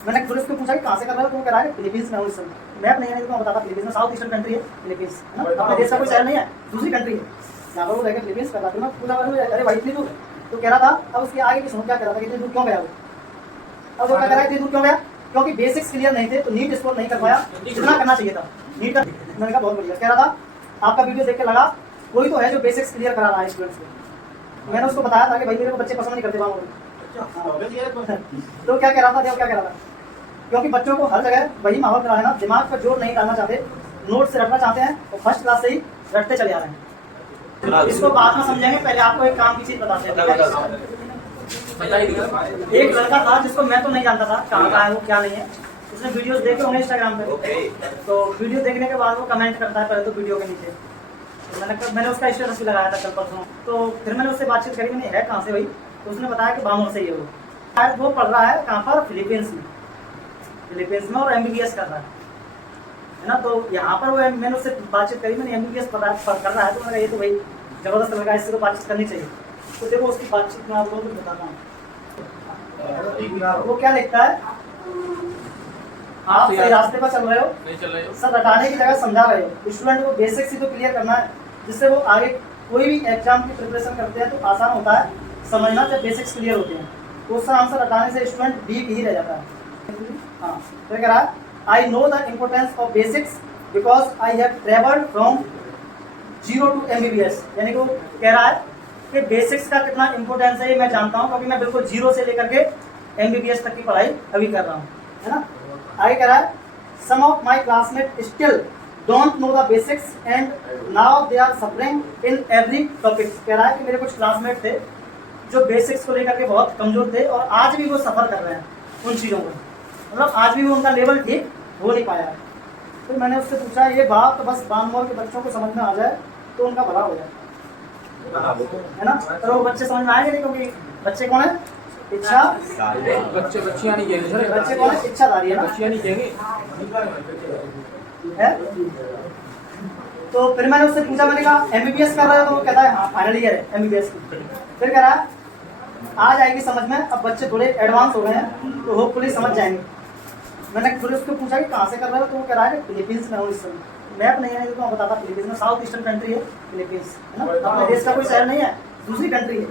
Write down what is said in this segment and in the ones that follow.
मैंने पुलिस को पूछा कि कहाँ से कर रहे हो, तो वो कह रहा है फिलीपींस में हूँ इस समय। मैप नहीं है तो मैं बताता, फिलीपींस में साउथ ईस्टर्न कंट्री है फिलीपींस, है ना, अपने देश का कोई शहर नहीं है, दूसरी कंट्री है जहाँ पर वो रहेगा फिलीपींस कर रहा था। मैं पूछा अरे भाई इतनी दूर, तो कह रहा था अब उसके आगे की सुनो क्या कह रहा था कि इतनी दूर क्यों गया वो। अब वो क्या कह रहा है इतनी दूर क्यों गया, क्योंकि बेसिक्स क्लियर नहीं थे तो नीट स्कोर नहीं कर पाया जितना करना चाहिए था नीट का। मैंने कहा बहुत बढ़िया। कह रहा था आपका वीडियो देख के लगा कोई तो है जो बेसिक्स क्लियर करा रहा है स्टूडेंट्स को। मैंने उसको बताया था कि भाई मेरे को बच्चे पसंद नहीं करते वहाँ। तो क्या कह रहा था, देखो क्या कह रहा था, क्योंकि बच्चों को हर जगह वही माहौल मिला है ना, दिमाग पर जोर नहीं डालना चाहते, नोट से रटना चाहते हैं और फर्स्ट क्लास से ही रटते चले आ रहे हैं। इसको बाद में समझेंगे, पहले आपको एक काम की चीज बताते हैं। एक लड़का था जिसको मैं तो नहीं जानता था कहाँ का है वो क्या नहीं है, उसने वीडियोस देखे होंगे इंस्टाग्राम पे। तो वीडियो देखने के बाद वो कमेंट करता है पहले तो वीडियो के नीचे। तो मैंने उसका स्टेटस भी लगाया था कल परसों। तो फिर मैंने उससे बातचीत करी, मैंने है कहाँ से भाई, तो उसने बताया कि बामोर से ही है वो। शायद वो पढ़ रहा है कहाँ पर, फिलीपींस में और एमबीबीएस कर रहा है ना। तो यहाँ पर वो मैंने उससे बातचीत करी, मैंने एमबीबीएस कर रहा है, तो मैंने ये तो भाई जबरदस्त लगा, इससे तो बातचीत करनी चाहिए। तो देखो उसकी बातचीत में आप लोगों को बताता हूँ वो क्या लिखता है। आप सही रास्ते पर चल रहे हो, नहीं चल रहे हो, सब रटाने की जगह समझा रहे हो। स्टूडेंट को बेसिक्स ही तो क्लियर करना है, जिससे वो आगे कोई भी एग्जाम की प्रिपरेशन करते हैं तो आसान होता है समझना जब बेसिक्स क्लियर होते हैं। क्वेश्चन आंसर रटाने से स्टूडेंट वीक ही रह जाता है। हाँ तो कह रहा है I know the importance of basics because I have travelled from 0 to MBBS। यानी कि वो कह रहा है कि बेसिक्स का कितना इंपॉर्टेंस है ये मैं जानता हूँ, क्योंकि मैं बिल्कुल 0 से लेकर के MBBS तक की पढ़ाई अभी कर रहा हूँ, है ना। आगे कह रहा है some of my classmate still don't know the basics and now they are suffering in every topic. कह रहा है कि मेरे कुछ क्लासमेट थे जो बेसिक्स को लेकर के बहुत कमजोर थे और आज भी वो सफर कर रहे हैं उन चीज़ों को, मतलब आज भी वो उनका लेवल ठीक हो नहीं पाया। तो मैंने उससे पूछा ये बात तो बस बानमोर के बच्चों को समझ में आ जाए तो उनका भला हो जाए, है ना। तो वो बच्चे समझ में आएंगे नहीं, क्योंकि बच्चे कौन है, इच्छा बच्चियां नहीं कहेंगे सर, बच्चे कौन है, इच्छाधारी है ना, बच्चियां नहीं कहेंगे है। तो फिर मैंने उससे पूछा, मैंने कहा एमबीबीएस कर रहे हो, तो वो कहता है हाँ फाइनल ईयर है एमबीबीएस की। फिर कह रहा है आ जाएगी समझ में, अब बच्चे थोड़े एडवांस हो गए हैं तो होपफुली समझ जाएंगे। मैंने फिर उसको पूछा कि कहाँ से कर रहे हो, तो वो कह रहा है फिलीपींस में हूँ इस समय। मैप नहीं है तो मैं बताता, फिलीपींस में साउथ ईस्टर्न कंट्री है फिलीपींस, है ना, अपने देश का कोई शहर नहीं है, दूसरी कंट्री है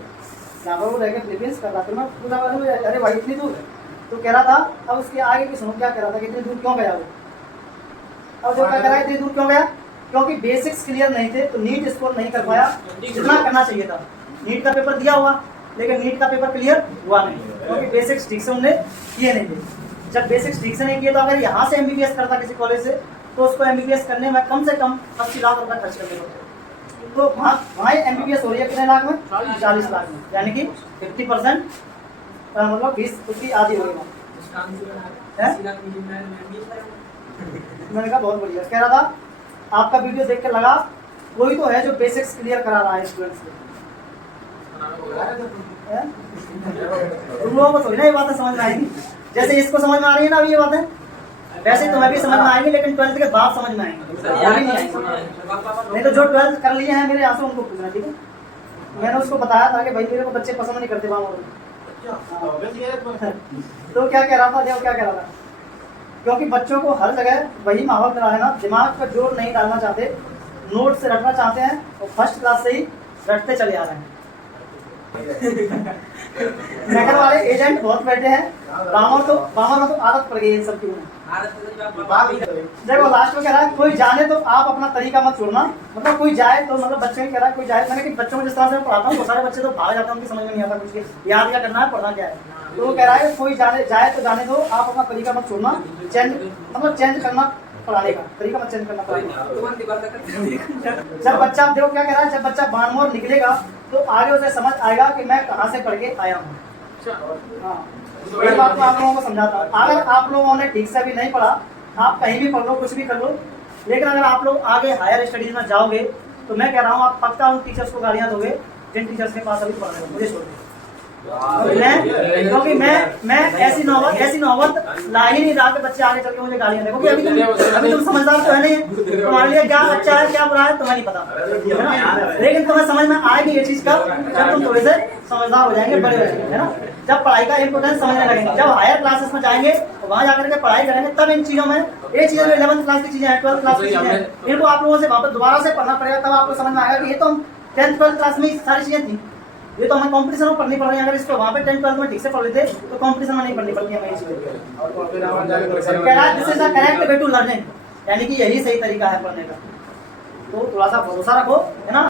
जहाँ पर वो रहेगा फिलीपींस कर रहा था। मैं पूछा अरे भाई इतनी दूर, तो कह रहा था अब उसके आगे की सुनो क्या कह रहा था कि इतनी दूर क्यों गया वो। अब जो क्या कह रहा है इतनी दूर क्यों गया, क्योंकि बेसिक्स क्लियर नहीं थे तो नीट स्कोर नहीं कर पाया जितना करना चाहिए था। नीट का पेपर दिया हुआ लेकिन नीट का पेपर क्लियर हुआ नहीं, क्योंकि बेसिक्स ठीक से उन्होंने किए नहीं थे। जब बेसिक्स ठीक से नहीं किए तो अगर यहाँ से एमबीबीएस करता किसी कॉलेज से तो उसको एमबीबीएस करने में कम से कम 80 लाख रुपए खर्च करने होते। तो वहाँ एमबीबीएस हो रही है कितने लाख में, 40 लाख में, यानी कि 50% मतलब 20 उसकी आधी हो गई। मैंने कहा बहुत बढ़िया। कह रहा था आपका वीडियो देख के लगा कोई तो है जो बेसिक्स क्लियर करा रहा है स्टूडेंट्स को। तुम लोगों को थोड़ी ना ये बातें समझ में आएंगी, जैसे इसको समझ में आ रही है ना अभी ये बातें, वैसे तुम्हें भी समझ में आएंगी, लेकिन 12th के बाद समझ में आएंगी, नहीं तो जो 12th कर लिए हैं मेरे यहाँ से उनको पूछना, ठीक है। मैंने उसको बताया था कि भाई मेरे को बच्चे पसंद नहीं करते वहाँ। तो क्या कह रहा था, देखो क्या कह रहा था, क्योंकि बच्चों को हर जगह वही माहौल मिला है ना, दिमाग पर जोर नहीं डालना चाहते, नोट से रटना चाहते हैं और फर्स्ट क्लास से ही रटते चले आ रहे हैं। नगर वाले एजेंट बहुत बैठे हैं, बामर तो आदत पड़ गई इन सब की। देखो लास्ट में कह रहा है कोई जाने तो आप अपना तरीका मत छोड़ना, मतलब कोई जाए तो मतलब बच्चे कह रहा है कोई जाए, मैंने कि बच्चों को जिस तरह से पढ़ाता हूँ वो सारे बच्चे तो भाग जाते हैं, उनकी समझ में नहीं आता कुछ याद क्या करना है, पढ़ना क्या है। तो वो कह रहा है कोई जाए तो जाने दो, आप अपना तरीका मत छोड़ना, चेंज करना पढ़ाने का तरीका मत चेंज करना पड़ेगा। जब बच्चा देखो क्या कह रहा है, जब बच्चा बानमोर निकलेगा तो आगे उसे समझ आएगा कि मैं कहाँ से पढ़ के आया हूँ। हाँ ये बात तो आप लोगों को समझाता हूँ। अगर आप लोगों ने ठीक से भी नहीं पढ़ा, आप कहीं भी पढ़ लो कुछ भी कर लो, लेकिन अगर आप लोग आगे हायर स्टडीज में जाओगे तो मैं कह रहा हूँ आप पक्का उन टीचर्स को गालियाँ दोगे जिन टीचर्स के पास अभी पढ़ रहे हो, मुझे छोड़ दो। क्योंकि मैं ऐसी नौबत ला ही नहीं रहा कि बच्चे आगे चल के मुझे गालियाँ दें, क्योंकि अभी तुम समझदार तो है नहीं, तुम्हारे लिए क्या अच्छा है क्या बुरा है तुम्हें नहीं पता, लेकिन तुम्हें समझ में आएगी ये चीज का जब तुम थोड़े से समझदार हो जाएंगे, बड़े हो जाएंगे, है ना। जब पढ़ाई का इंपोर्टेंस समझने लगेंगे, जब हायर क्लासेस में जाएंगे वहां जाकर के पढ़ाई करेंगे, तब इन चीजों में ये चीजें 11th क्लास की चीजें हैं, 12th क्लास की चीजें हैं, इनको आप लोगों से वापस दोबारा से पढ़ना पड़ेगा, तब आपको समझ में आएगा कि ये तो हम 10th 12th क्लास में सारी चीजें थी, ये तो हमें कंपटीशन में पढ़नी पड़ रही है। अगर इसको वहाँ पे 10th 12th में ठीक से पढ़ लेते तो कंपटीशन में नहीं पढ़नी पड़ती हमें ये चीजें। This is the correct way to learning, यानी कि यही सही तरीका है पढ़ने का। तो थोड़ा सा भरोसा रखो, है ना।